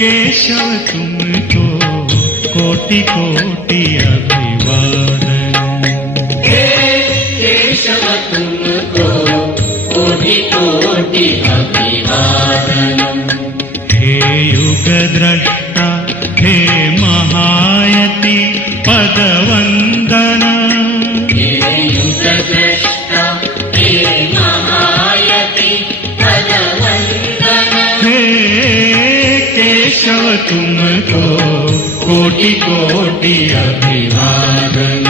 केशव तुमको कोटि कोटि अभिवादन। केशव तुमको कोटि कोटि अभिवादन। हे युग द्रष्टा हे महायति पदवंदन। हे युग द्रष्टा हे महायति पदवंदन। हे केशव तुमको कोटि कोटि अभिवादन।